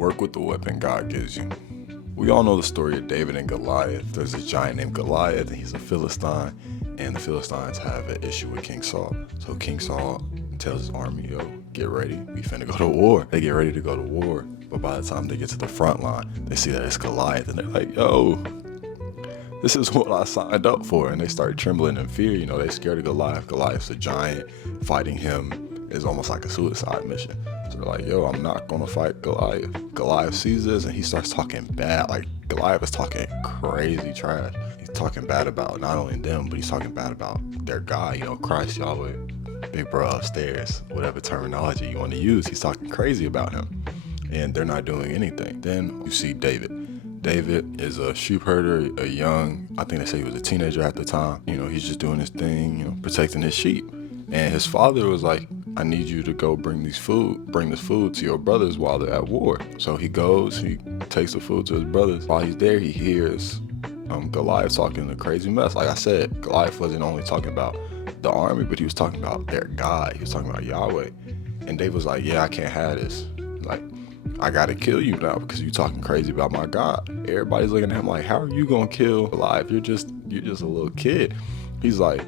Work with the weapon God gives you. We all know the story of David and Goliath. There's a giant named Goliath, and he's a Philistine, and the Philistines have an issue with King Saul. So King Saul tells his army, yo, get ready, we finna go to war. They get ready to go to war, but by the time they get to the front line, they see that it's Goliath, and they're like, yo, this is what I signed up for. And they start trembling in fear. You know, they scared of Goliath. Goliath's a giant. Fighting him is almost like a suicide mission. So they're like, yo, I'm not going to fight Goliath. Goliath sees this and he starts talking bad. Like, Goliath is talking crazy trash. He's talking bad about not only them, but he's talking bad about their God, you know, Christ, Yahweh, big bro upstairs, whatever terminology you want to use. He's talking crazy about him. And they're not doing anything. Then you see David. David is a sheep herder, a young, I think they say he was a teenager at the time. You know, he's just doing his thing, you know, protecting his sheep. And his father was like, I need you to go bring this food to your brothers while they're at war. So he goes, he takes the food to his brothers. While he's there, he hears Goliath talking a crazy mess. Like I said, Goliath wasn't only talking about the army, but he was talking about their God. He was talking about Yahweh. And David was like, yeah, I can't have this. Like, I gotta kill you now because you're talking crazy about my God. Everybody's looking at him like, how are you gonna kill Goliath? You're just a little kid. He's like,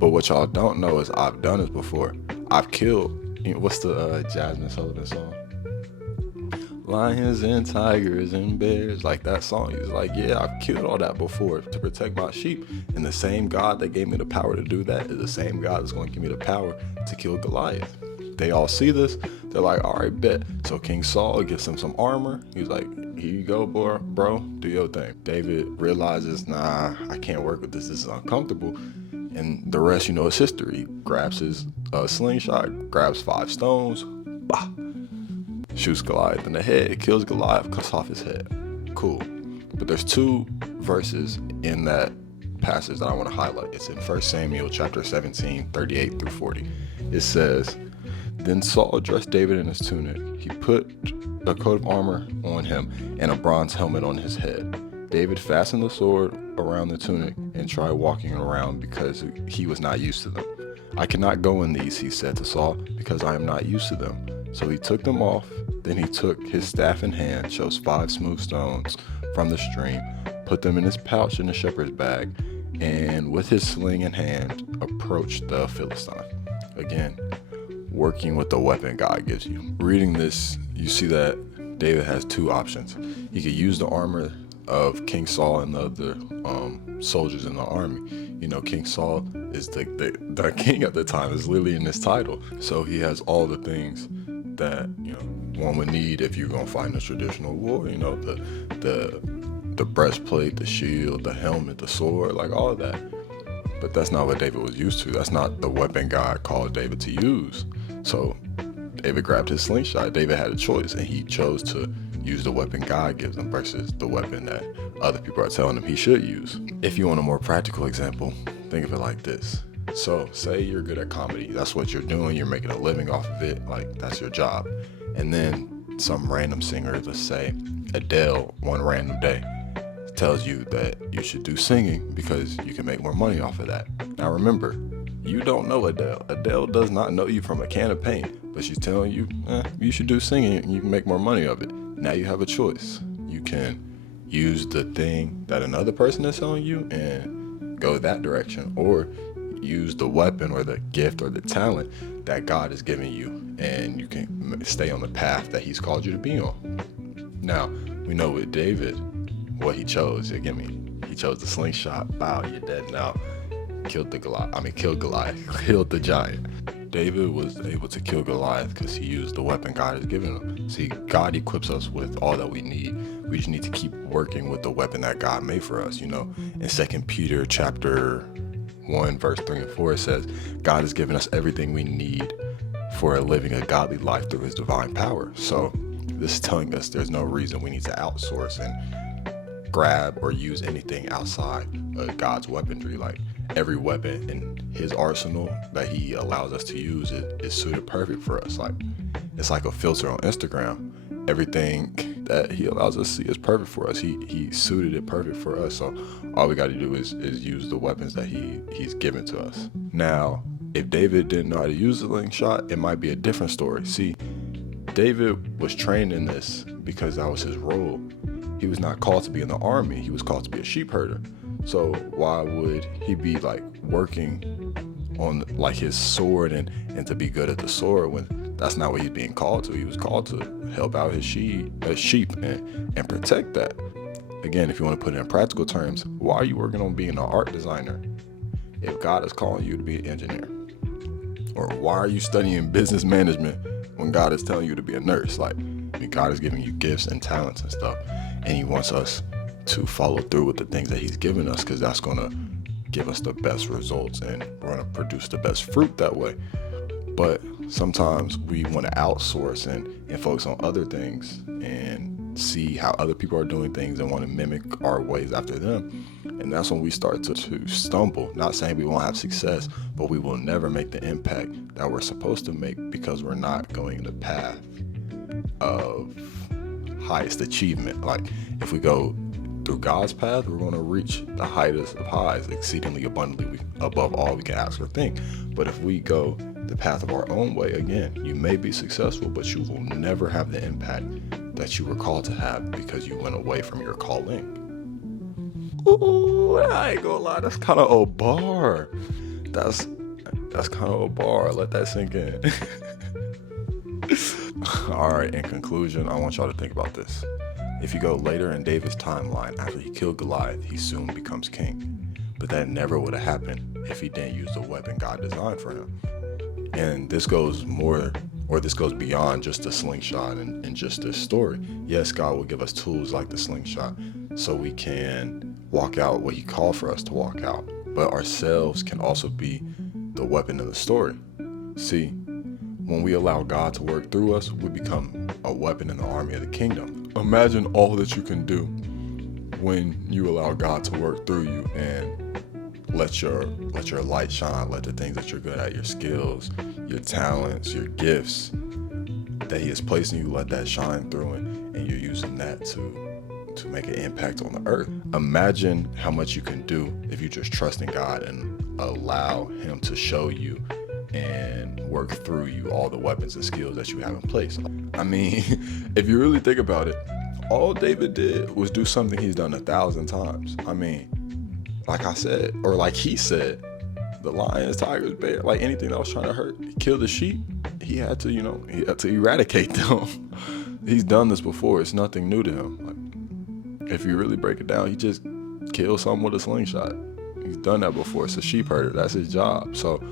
but what y'all don't know is I've done this before. I've killed, you know, what's the Jasmine Sullivan song? Lions and tigers and bears, like that song. He's like, yeah, I've killed all that before to protect my sheep. And the same God that gave me the power to do that is the same God that's going to give me the power to kill Goliath. They all see this. They're like, all right, bet. So King Saul gives him some armor. He's like, here you go, bro, do your thing. David realizes, nah, I can't work with this. This is uncomfortable. And the rest, you know, is history. He grabs his slingshot, grabs 5 stones, bah, shoots Goliath in the head, kills Goliath, cuts off his head. Cool. But there's 2 verses in that passage that I want to highlight. It's in 1 Samuel chapter 17, 38 through 40. It says, then Saul dressed David in his tunic. He put a coat of armor on him and a bronze helmet on his head. David fastened the sword around the tunic and tried walking around because he was not used to them. I cannot go in these, he said to Saul, because I am not used to them. So he took them off. Then he took his staff in hand, chose 5 smooth stones from the stream, put them in his pouch in the shepherd's bag, and with his sling in hand, approached the Philistine. Again, working with the weapon God gives you. Reading this, you see that David has 2 options. He could use the armor of King Saul and the other soldiers in the army. You know, King Saul is the king at the time, is literally in his title. So he has all the things that, you know, one would need if you're gonna fight in a traditional war. You know, the breastplate, the shield, the helmet, the sword, like all of that. But that's not what David was used to. That's not the weapon God called David to use. So David grabbed his slingshot. David had a choice, and he chose to use the weapon God gives him versus the weapon that other people are telling him he should use. If you want a more practical example, think of it like this. So say you're good at comedy. That's what you're doing. You're making a living off of it. Like, that's your job. And then some random singer, let's say Adele, one random day, tells you that you should do singing because you can make more money off of that. Now remember, you don't know Adele. Adele does not know you from a can of paint, but she's telling you, you should do singing and you can make more money of it. Now you have a choice. You can use the thing that another person is telling you and go that direction, or use the weapon or the gift or the talent that God has given you, and you can stay on the path that he's called you to be on. Now, we know with David, what he chose. He chose the slingshot. Wow, you're dead now. Killed Goliath, killed the giant. David was able to kill Goliath because he used the weapon God has given him. See, God equips us with all that we need. We just need to keep working with the weapon that God made for us. You know, in 2 Peter chapter 1, verse 3 and 4, it says, God has given us everything we need for living a godly life through his divine power. So this is telling us there's no reason we need to outsource and grab or use anything outside of God's weaponry. Like, every weapon in his arsenal that he allows us to use is suited perfect for us. Like, it's like a filter on Instagram. Everything that he allows us to see is perfect for us. He suited it perfect for us. So all we got to do is use the weapons that he's given to us. Now, if David didn't know how to use the slingshot, it might be a different story. See, David was trained in this because that was his role. He was not called to be in the army. He was called to be a sheep herder. So why would he be like working on like his sword and to be good at the sword when that's not what he's being called to? He was called to help out his sheep and protect that. Again, if you want to put it in practical terms, why are you working on being an art designer if God is calling you to be an engineer? Or why are you studying business management when God is telling you to be a nurse? Like, God is giving you gifts and talents and stuff, and he wants us to follow through with the things that he's given us, because that's going to give us the best results and we're going to produce the best fruit that way. But sometimes we want to outsource and focus on other things and see how other people are doing things and want to mimic our ways after them. And that's when we start to stumble. Not saying we won't have success, but we will never make the impact that we're supposed to make because we're not going the path of highest achievement. Like, if we go through God's path, we're going to reach the highest of highs, exceedingly abundantly above all we can ask or think. But if we go the path of our own way, again, you may be successful, but you will never have the impact that you were called to have because you went away from your calling. Ooh, I ain't gonna lie, that's kind of a bar. That's kind of a bar. Let that sink in. All right, in conclusion, I want y'all to think about this. If you go later in David's timeline, after he killed Goliath, he soon becomes king. But that never would have happened if he didn't use the weapon God designed for him. And this goes beyond just the slingshot and just this story. Yes, God will give us tools like the slingshot so we can walk out what he called for us to walk out. But ourselves can also be the weapon of the story. See, when we allow God to work through us, we become a weapon in the army of the kingdom. Imagine all that you can do when you allow God to work through you and let your light shine, let the things that you're good at, your skills, your talents, your gifts that he has placed in you, let that shine through, and you're using that to make an impact on the earth. Imagine how much you can do if you just trust in God and allow him to show you and work through you all the weapons and skills that you have in place. I mean, if you really think about it, all David did was do something he's done 1,000 times. I mean, like I said, or like he said, the lions, tigers, bear, like anything that was trying to hurt, kill the sheep, he had to eradicate them. He's done this before. It's nothing new to him. Like, if you really break it down, he just killed someone with a slingshot. He's done that before. It's a sheep herder. That's his job. So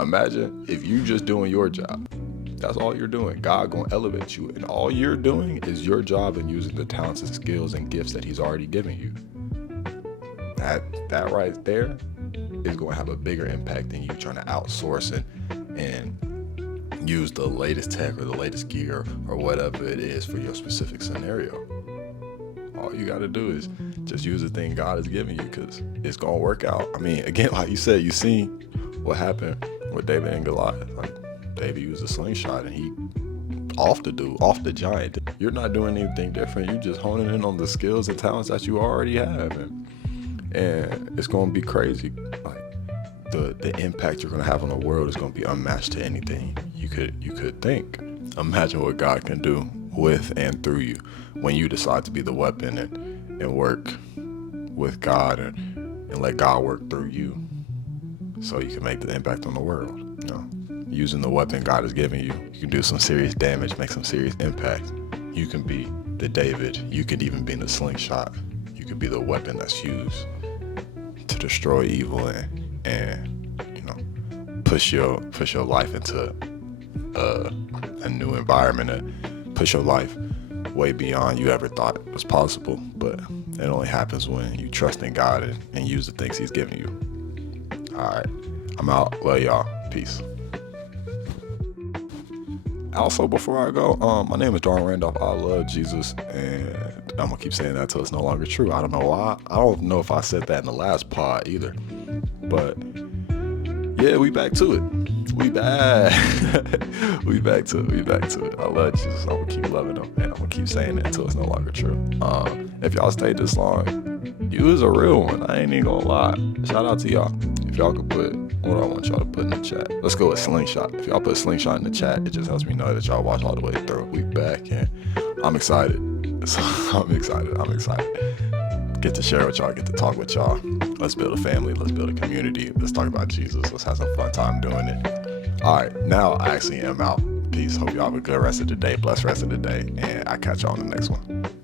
imagine if you just doing your job. That's all you're doing. God gonna elevate you, and all you're doing is your job and using the talents and skills and gifts that he's already given you. That right there is going to have a bigger impact than you trying to outsource and use the latest tech or the latest gear or whatever it is for your specific scenario. All you got to do is just use the thing God has given you, because it's going to work out. I mean, again, like you said, you seen what happened with David and Goliath. Like, David used a slingshot and he off the giant. You're not doing anything different. You're just honing in on the skills and talents that you already have. And it's going to be crazy. Like, the impact you're going to have on the world is going to be unmatched to anything you could think. Imagine what God can do with and through you when you decide to be the weapon and work with God and let God work through you, so you can make the impact on the world. You know, using the weapon God has given you, you can do some serious damage, make some serious impact. You can be the David. You could even be in the slingshot. You could be the weapon that's used to destroy evil and push your life into a new environment, and push your life way beyond you ever thought was possible. But it only happens when you trust in God and use the things he's given you. All right, I'm out. Love y'all. Peace. Also, before I go, my name is Darwin Randolph. I love Jesus, and I'm gonna keep saying that till it's no longer true. I don't know why. I don't know if I said that in the last pod either. But yeah, we back to it. We back. we back to it. I love Jesus. I'm gonna keep loving him, and I'm gonna keep saying it until it's no longer true. If y'all stayed this long, you was a real one. I ain't even gonna lie. Shout out to y'all. If y'all could put, what do I want y'all to put in the chat? Let's go with Slingshot. If y'all put Slingshot in the chat, it just helps me know that y'all watch all the way through. We back, and I'm excited. So I'm excited. Get to share with y'all, get to talk with y'all. Let's build a family. Let's build a community. Let's talk about Jesus. Let's have some fun time doing it. All right, now I actually am out. Peace. Hope y'all have a good rest of the day, blessed rest of the day, and I catch y'all on the next one.